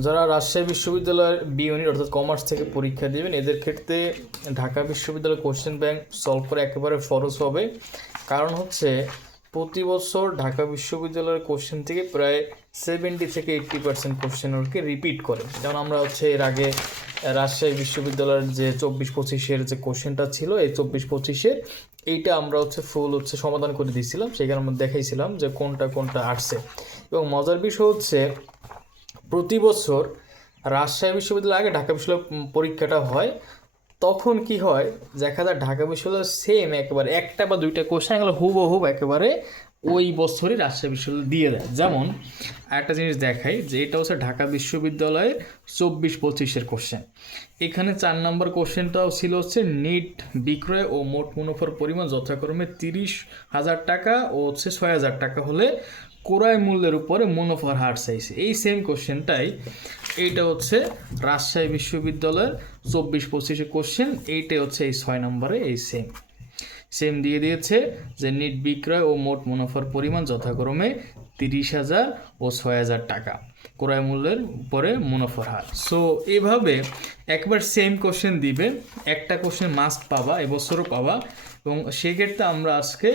যারা রাজশাহী বিশ্ববিদ্যালয়ের B unit অর্থাৎ কমার্স থেকে পরীক্ষা দেবেন এদের ক্ষেত্রে ঢাকা বিশ্ববিদ্যালয় কোশ্চেন ব্যাংক সলভ করা একেবারে ফরজ হবে। কারণ হচ্ছে প্রতি বছর ঢাকা বিশ্ববিদ্যালয়ের কোশ্চেন থেকে প্রায় 70 থেকে 80% কোশ্চেন ওরকে রিপিট করে। যেমন আমরা হচ্ছে এর আগে রাজশাহী বিশ্ববিদ্যালয়ের যে 24-25-এর যে কোশ্চেনটা ছিল, এই 24-25-এর এইটা আমরা হচ্ছে ফুল হচ্ছে সমাধান করে দিয়েছিলাম। সেখানে আমরা দেখাইছিলাম যে কোনটা কোনটা আসছে। এবং মজার বিষয় হচ্ছে প্রতি বছর রাজশাহী বিশ্ববিদ্যালয়ের আগে ঢাকা বিশ্ববিদ্যালয় পরীক্ষাটা হয়, তখন কি হয় দেখা যায় ঢাকা বিশ্ববিদ্যালয় সেম একেবারে একটা বা দুইটা কোশ্চেন এগুলো হুবহুব একেবারে ওই বছরই রাজশাহী বিশ্ববিদ্যালয় দিয়ে দেয়। যেমন একটা জিনিস দেখাই যে এটা হচ্ছে ঢাকা বিশ্ববিদ্যালয়ের 24-25-এর কোশ্চেন। এখানে 4 নম্বর কোশ্চেনটাও ছিল হচ্ছে নিট বিক্রয় ও মোট মুনাফার পরিমাণ যথাক্রমে 30,000 টাকা ও হচ্ছে 6,000 টাকা হলে ক্রয় মূল্যের উপরে মুনাফার হার চাইছে। এই সেম কোশ্চেনটাই এইটা হচ্ছে রাজশাহী বিশ্ববিদ্যালয়ের 24-25-এর কোশ্চেন। এইটাই হচ্ছে এই 6 নম্বরে এই সেম দিয়ে দিয়েছে যে নিট বিক্রয় ও মোট মুনাফার পরিমাণ যথাক্রমে 30,000 ও 6,000 টাকা, ক্রয় মূল্যের উপরে মুনাফার হার। সো এইভাবে একবার সেম কোশ্চেন দিবে, একটা কোশ্চেন মাস্ট পাবা, এবছরও পাবা। এবং সেক্ষেত্রে আমরা আজকে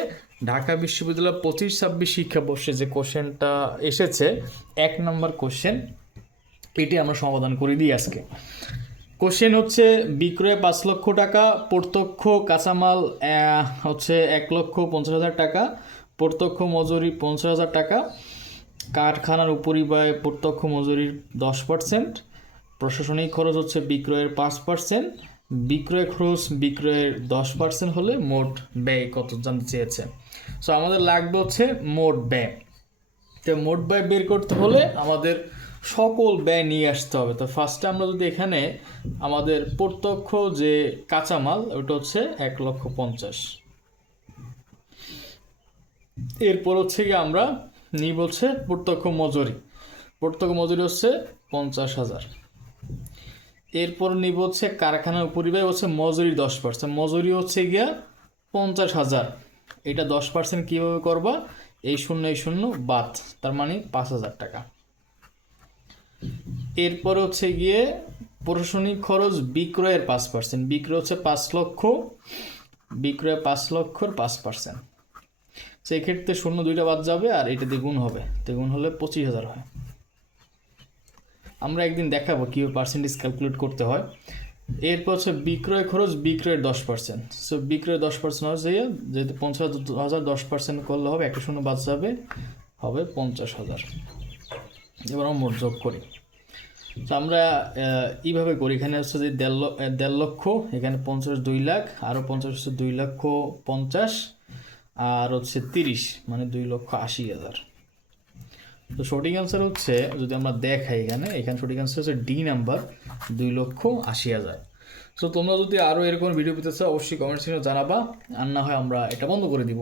ঢাকা বিশ্ববিদ্যালয় 25-26 শিক্ষাবর্ষে যে কোশ্চেনটা এসেছে 1 নম্বর কোশ্চেন, এটি আমরা সমাধান করে দিই আজকে। কোশ্চেন হচ্ছে বিক্রয় 5 লক্ষ টাকা, প্রত্যক্ষ কাঁচামাল হচ্ছে 1,50,000 টাকা, প্রত্যক্ষ মজুরি 50,000 টাকা, কারখানার উপরিব্যয় প্রত্যক্ষ মজুরির 10%, প্রশাসনিক খরচ হচ্ছে বিক্রয়ের 5%, বিক্রয় খরচ বিক্রয়ের 10% হলে মোট ব্যয় কত জানতে চেয়েছে। সো আমাদের লাগবে হচ্ছে মোট ব্যয়। তো মোট ব্যয় বের করতে হলে আমাদের সকল ব্যয় নিয়ে আসতে হবে। তো ফার্স্টে আমরা যদি এখানে আমাদের প্রত্যক্ষ যে কাঁচামাল ওটা হচ্ছে 1,50,000, এরপর হচ্ছে কি আমরা নিব হচ্ছে প্রত্যক্ষ মজুরি হচ্ছে 50,000, এরপর নিব হচ্ছে কারখানার উপরিব্যয় হচ্ছে মজুরি 10%, মজুরি হচ্ছে গিয়া 50,000, এটা 10% কীভাবে করবা, এই শূন্য বাদ, তার মানে 5,000 টাকা। এরপর হচ্ছে গিয়ে প্রশাসনিক খরচ বিক্রয়ের 5%, বিক্রয় হচ্ছে 5 লক্ষ, বিক্রয় 5 লক্ষর 5%, সেই ক্ষেত্রে 2টা বাদ যাবে আর এটা দ্বিগুণ হবে, দ্বিগুণ হলে 25,000 হয়। আমরা একদিন দেখাবো কীভাবে পার্সেন্টেজ ক্যালকুলেট করতে হয়। এরপর হচ্ছে বিক্রয় খরচ বিক্রয়ের 10%, সো বিক্রয়ের 10% হচ্ছে যেহেতু 50,000 10% করলে হবে, একটা 0 বাদ যাবে, হবে 50,000। এবার আমরা মোট যোগ করি। তো আমরা এইভাবে করি, এখানে হচ্ছে যে 1.5 লক্ষ, এখানে 50 2 লাখ, আরও 50 হচ্ছে 2,50,000, আর হচ্ছে 30 মানে 2,80,000। তো সঠিক অ্যান্সার হচ্ছে যদি আমরা দেখাই এখানে সঠিক অ্যান্সার হচ্ছে ডি নাম্বার 2,80,000। সো তোমরা যদি আরও এরকম ভিডিও পেতে চাও অবশ্যই কমেন্ট সেকশনে জানাবা, আর না হয় আমরা এটা বন্ধ করে দিব।